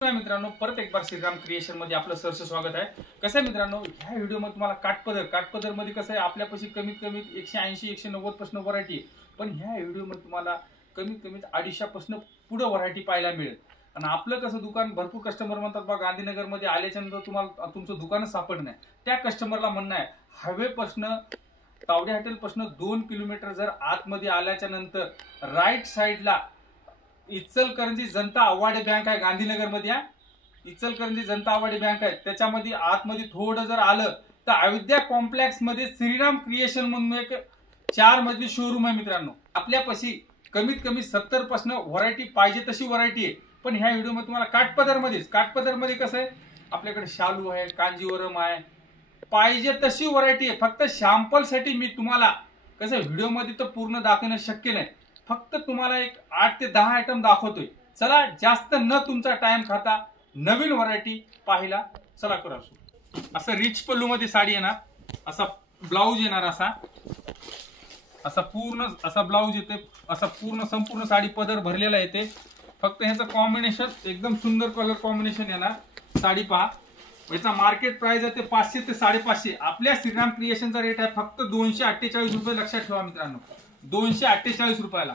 मित्रांनो, परत एक बार श्रीराम क्रिएशन मध्ये आपलं सहर्ष स्वागत आहे। कसं आहे मित्रांनो, ह्या व्हिडिओ मध्ये तुम्हाला काठपदर मध्ये कसं आहे, आपल्यापाशी कमीत कमी 180 190 पासून व्हरायटी आहे, पण ह्या व्हिडिओ मध्ये तुम्हाला कमीत कमी 250 पासून पुढे व्हरायटी पाहायला मिळेल। आणि आपलं कसं दुकान भरपूर कस्टमर म्हणतात बा गांधीनगर मध्ये आल्याच्या नंतर तुम्हाला तुमचं दुकानच सापडत नाही, त्या कस्टमरला म्हणणं आहे हायवे पासून तावडे हॉटेल पासून 2 किलोमीटर जर आतमध्ये आल्याच्या नंतर राईट साइडला इचलकरंजी जनता आवाडे बँक आहे। गांधीनगर मध्ये इचलकरंजी जनता आवाडे बँक आहे, त्याच्यामध्ये आतमध्ये थोडं जर आलं तर अयोध्या कॉम्प्लेक्स मध्ये श्रीराम क्रिएशन म्हणून एक 4 मजली शोरूम आहे। मित्रांनो, आपल्यापाशी कमीत कमी 70 पासून व्हरायटी पाहिजे तशी व्हरायटी आहे। पण ह्या व्हिडिओ मध्ये तुम्हाला काठपदर मध्ये कसं आहे, आपल्याकडे शालू आहे, कांजीवरम आहे, पाहिजे तशी व्हरायटी आहे। फक्त सॅम्पल साठी मी तुम्हाला कसं व्हिडिओ मध्ये तर पूर्ण दाखवणं शक्य नाही, फक्त तुम्हाला एक 8 ते 10 आयटम दाखवतोय। चला, जास्त न तुमचा टाइम खाता नवीन व्हरायटी पाहिला चला करा। असं रिच पल्लू मध्ये साडी येणार, असा ब्लाउज येणार, असा पूर्ण असा ब्लाउज येते, असा पूर्ण संपूर्ण साडी पदर भरलेला येते। फक्त ह्याचं कॉम्बिनेशन एकदम सुंदर कलर कॉम्बिनेशन येणार। साडी पहा, याचा मार्केट प्राइस आहे ते 500 ते 550। आपल्या श्रीराम क्रिएशनचा रेट आहे फक्त 248 रुपये। लक्षात ठेवा मित्रांनो, 248 रुपयाला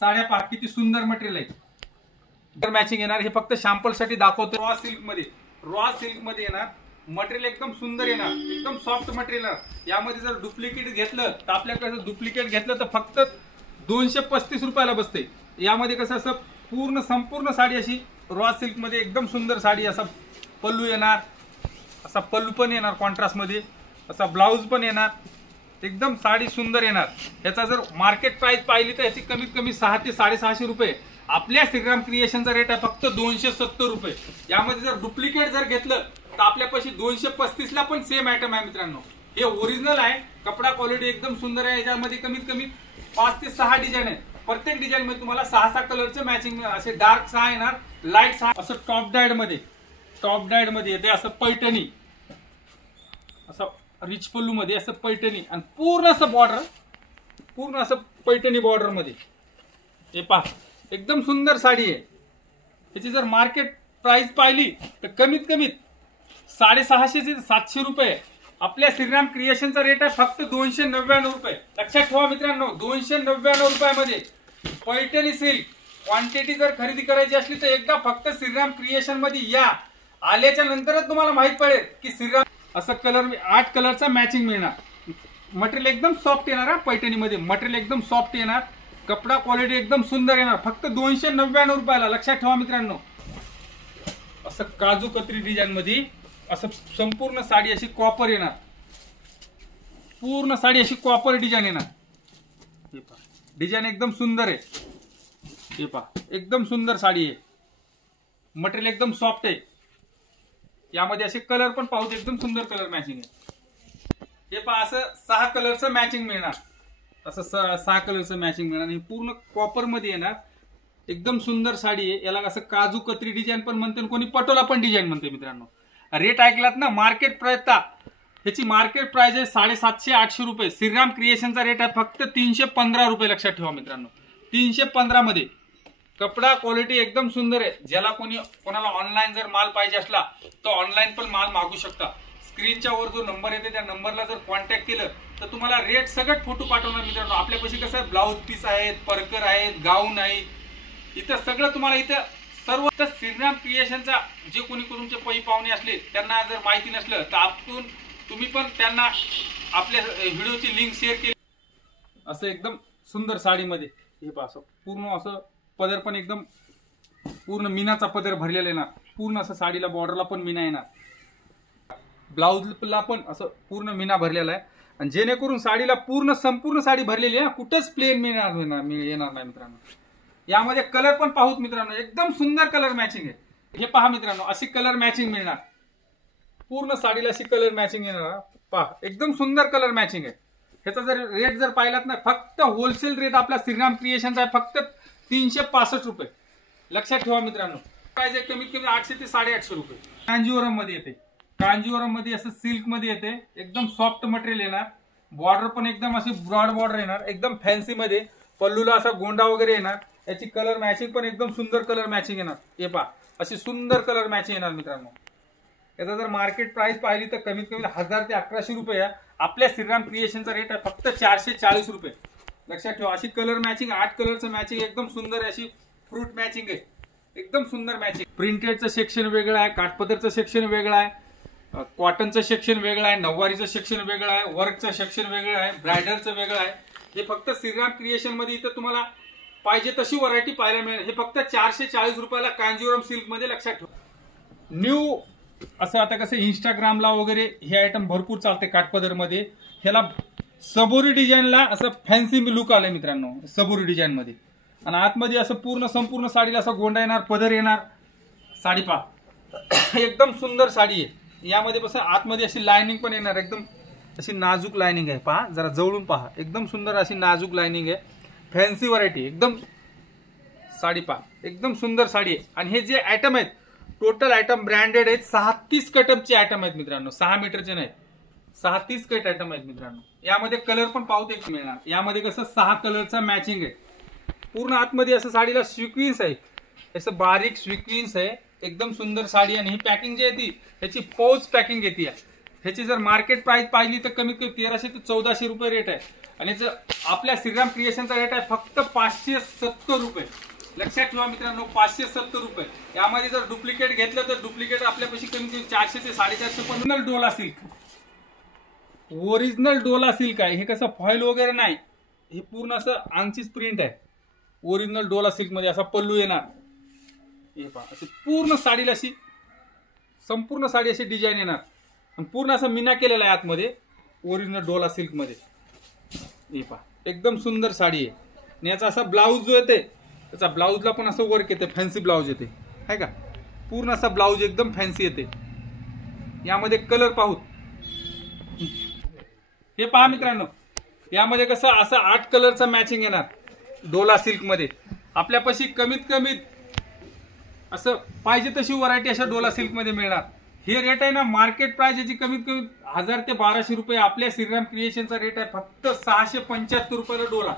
साड्या पहा, किती सुंदर मटेरियल आहे। मॅचिंग येणार, हे फक्त सॅम्पल साठी दाखवतो। रॉ सिल्क मध्ये येणार, मटेरियल एकदम सुंदर येणार, एकदम सॉफ्ट मटेरियल। यामध्ये जर डुप्लिकेट घेतलं तर आपल्याकडे डुप्लिकेट घेतलं तर फक्त 235 रुपयाला बसते। यामध्ये कसं असं पूर्ण संपूर्ण साडी अशी रॉ सिल्क मध्ये एकदम सुंदर साडी, असा पल्लू येणार, असा पल्लू पण येणार कॉन्ट्रास्ट मध्ये, असा ब्लाउज पण येणार, एकदम साडी सुंदर येणार। याचा जर मार्केट प्राइस पाहिली तर याची कमीत कमी 600 ते 650 रुपये। आपल्या श्रीराम क्रिएशनचा रेट आहे फक्त 270 रुपये। यामध्ये जर डुप्लिकेट जर घेतलं तर आपल्यापाशी 235 ला पण सेम आयटम आहे। मित्रांनो, हे ओरिजिनल आहे, कपडा क्वालिटी एकदम सुंदर आहे। याच्यामध्ये कमीत कमी 5 ते 6 डिझाईन आहे। प्रत्येक डिझाईन मध्ये तुम्हाला 6 कलरचं मॅचिंग, असे डार्क 6 येणार, लाईट 6, असं टॉप डायड मध्ये येते, असं पैठणी, असं रिच पल्लू मध्ये असं पैठणी, आणि पूर्ण असं बॉर्डर, पूर्ण असं पैठणी बॉर्डर मध्ये। हे पहा, एकदम सुंदर साडी आहे। याची जर मार्केट प्राइस पाहिली तर कमीत कमी 650 ते 700 रुपये। आपल्या श्रीराम क्रिएशनचा रेट आहे फक्त 299 रुपये। लक्षात ठेवा मित्रांनो, 299 रुपयामध्ये पैठणी सिल्क। क्वांटिटी जर खरेदी करायची असली तर एकदा फक्त श्रीराम क्रिएशन मध्ये या, आल्याच्या नंतरच तुम्हाला माहित पडेल की श्रीराम असं कलर 8 कलरचा मॅचिंग मिळणार। मटेरियल एकदम सॉफ्ट येणार, पैठणी मध्ये मटेरियल एकदम सॉफ्ट येणार, कपडा क्वालिटी एकदम सुंदर येणार, फक्त 299 रुपयाला। लक्षात ठेवा मित्रांनो, असं काजू कतरी डिझाईन मध्ये असं संपूर्ण साडी अशी कॉपर येणार, पूर्ण साडी अशी कॉपर डिझाईन येणार। हे पहा, डिझाईन एकदम सुंदर आहे। हे पहा, एकदम सुंदर साडी आहे, मटेरियल एकदम सॉफ्ट आहे। यामध्ये असे कलर पण पाहू, एकदम सुंदर कलर मॅचिंग आहे। हे पहा, असं 6 कलरचं मॅचिंग मिळणार, असं 6 कलरचं मॅचिंग मिळणार। ही पूर्ण कॉपर मध्ये येणार, एकदम सुंदर साडी आहे। याला असं काजू कतरी डिझाईन पण म्हणते, कोणी पटोला पण डिझाईन म्हणते। मित्रांनो, रेट ऐकलात ना, मार्केट प्राइस ह्याची मार्केट प्राइस आहे 750-800 रुपये। श्रीराम क्रिएशनचा रेट आहे फक्त 315 रुपये। लक्षात ठेवा मित्रांनो, 315 मध्ये कपडा क्वालिटी एकदम सुंदर आहे। ज्याला कोणाला ऑनलाईन जर माल पाहिजे असला तर ऑनलाईन पण माल मागू शकता। स्क्रीनच्या वर जो नंबर येते त्या नंबरला जर कॉन्टॅक्ट केलं तर तुम्हाला रेट सगळं फोटो पाठवणार। मित्रांनो, आपल्यापाशी कसं आहे, ब्लाउज पीस आहेत, परकर आहेत, गाऊन आहेत, इथं सगळं तुम्हाला इथं सर्व। श्रीराम क्रिएशनचा जे कोणी तुमचे पै पाहुणे असले त्यांना जर माहिती नसलं तर तुम्ही पण त्यांना आपल्या व्हिडिओची लिंक शेअर केली। असं एकदम सुंदर साडीमध्ये हे पहा, असं पूर्ण असं पदर पण एकदम पूर्ण मीनाचा पदर भरलेला येणार, पूर्ण असं साडीला बॉर्डरला पण मीना येणार, ब्लाउजला पण असं पूर्ण मीना भरलेला आहे। आणि जेणेकरून साडीला संपूर्ण साडी भरलेली आहे, कुठंच प्लेन येणार नाही मित्रांनो। यामध्ये कलर पण पाहूत मित्रांनो, एकदम सुंदर कलर मॅचिंग आहे। हे पहा मित्रांनो, अशी कलर मॅचिंग मिळणार, पूर्ण साडीला अशी कलर मॅचिंग येणार। पहा, एकदम सुंदर कलर मॅचिंग आहे। ह्याचा जर रेट जर पाहिलात ना, फक्त होलसेल रेट आपला श्रीराम क्रिएशनचा आहे फक्त 365 रुपये। लक्षात ठेवा मित्रांनो, प्राइस आहे कमीत कमी 800 ते 850 रुपये। कांजीवरम मध्ये येते, कांजीवरम मध्ये असं सिल्क मध्ये येते, एकदम सॉफ्ट मटेरियल येणार, बॉर्डर पण एकदम अशी ब्रॉड बॉर्डर येणार, एकदम फॅन्सी मध्ये, पल्लूला असा गोंडा वगैरे येणार। याची कलर मॅचिंग पण एकदम सुंदर कलर मॅचिंग येणार। हे पहा, अशी सुंदर कलर मॅचिंग येणार मित्रांनो. याचा जर मार्केट प्राइस पाहिली तर कमीत कमी 1000 ते 1100 रुपये आहे. आपल्या श्रीराम क्रिएशनचा रेट आहे फक्त 440 रुपये. लक्षात ठेवा, अशी कलर मॅचिंग 8 कलरचं मॅचिंग एकदम सुंदर आहे. अशी फ्रूट मॅचिंग आहे, एकदम सुंदर मॅचिंग. प्रिंटेडचं सेक्शन वेगळं आहे, काठपदरचं सेक्शन वेगळं आहे, कॉटनचं सेक्शन वेगळं आहे, नऊवारीचं सेक्शन वेगळं आहे, वर्कचं सेक्शन वेगळं आहे, ब्रायडलचं वेगळं आहे. हे फक्त श्रीराम क्रिएशन मध्ये इथं तुम्हाला पाहिजे तशी व्हरायटी पाहायला मिळेल. हे फक्त 440 रुपयाला कांजीवरम सिल्क मध्ये. लक्षात ठेवा, न्यू असं आता कसं इंस्टाग्रामला वगैरे हे आयटम भरपूर चालते काठपदर मध्ये. ह्याला सबोरी डिझाईनला असं फॅन्सी लुक आलाय मित्रांनो सबोरी डिझाईन मध्ये. आणि आतमध्ये असं पूर्ण संपूर्ण साडीला असं गोंडा येणार, पदर येणार. साडी पहा एकदम सुंदर साडी आहे. यामध्ये कसं आतमध्ये अशी लायनिंग पण येणार, एकदम अशी नाजूक लायनिंग आहे. पहा जरा जवळून पहा, एकदम सुंदर अशी नाजूक लायनिंग आहे. फॅन्सी व्हरायटी एकदम. साडी पहा एकदम सुंदर साडी आहे. आणि हे जे आयटम आहेत टोटल आयटम ब्रँडेड आहेत. 36 कटअपचे आयटम आहेत मित्रांनो, 6 मीटरचे नाहीत, 36 कट आयटम आहेत मित्रांनो. यामध्ये कलर पण पावते मिळणार. यामध्ये कसं 6 कलरचा मॅचिंग आहे. पूर्ण आतमध्ये असं साडीला सिक्वेन्स आहे, असं बारीक सिक्वेन्स आहे. एकदम सुंदर साडी. आणि ही पॅकिंग जी आहे ती ह्याची पौच पॅकिंग येते. ह्याची जर मार्केट प्राइस पाहिली तर कमीत कमी 1300 ते 1400 रुपये रेट आहे. आणि आपल्या श्रीराम क्रिएशनचा रेट आहे फक्त 570 रुपये. लक्षात ठेवा मित्रांनो, 570 रुपये. यामध्ये जर डुप्लिकेट घेतलं तर डुप्लिकेट आपल्यापाशी कमीत कमी 400 ते 450 पण. Dola silk, original Dola silk आहे. हे कसं फॉईल वगैरे नाही, हे पूर्ण असं आंगचीच प्रिंट आहे. ओरिजिनल डोला सिल्क मध्ये असा पल्लू येणार. हे पहा अशी पूर्ण साडीला अशी संपूर्ण साडी अशी डिझाईन येणार. आणि पूर्ण असं मीना केलेला आहे आतमध्ये ओरिजिनल डोला सिल्क मध्ये. हे पहा एकदम सुंदर साडी आहे. आणि याचा असा ब्लाऊज जो येते त्याचा ब्लाऊजला पण असं वर्क येते, फॅन्सी ब्लाऊज येते आहे का. पूर्ण असा ब्लाऊज एकदम फॅन्सी येते. यामध्ये कलर पाहू, हे पहा मित्रांनो. यामध्ये कसं असं 8 कलरचा मॅचिंग येणार डोला सिल्क मध्ये. आपल्यापाशी कमीत कमी असं पाहिजे तशी व्हरायटी अशा डोला सिल्क मध्ये मिळणार. हे रेट आहे ना, मार्केट प्राइस याची कमीत कमी 1000 ते 1200 रुपये. आपल्या श्रीराम क्रिएशनचा रेट आहे फक्त 675 रुपयाला डोला.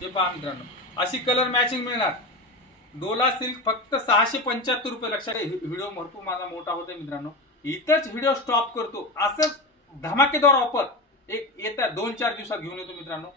हे पहा मित्रांनो, अशी कलर मॅचिंग मिळणार. डोला सिल्क फक्त 675 रुपये. लक्षात. व्हिडिओ भरपूर माझा मोठा होतोय मित्रांनो, इथंच व्हिडिओ स्टॉप करतो. असंच धमाकेदार ऑफर एक येत्या 2-4 दिवसात घेऊन येतो मित्रांनो.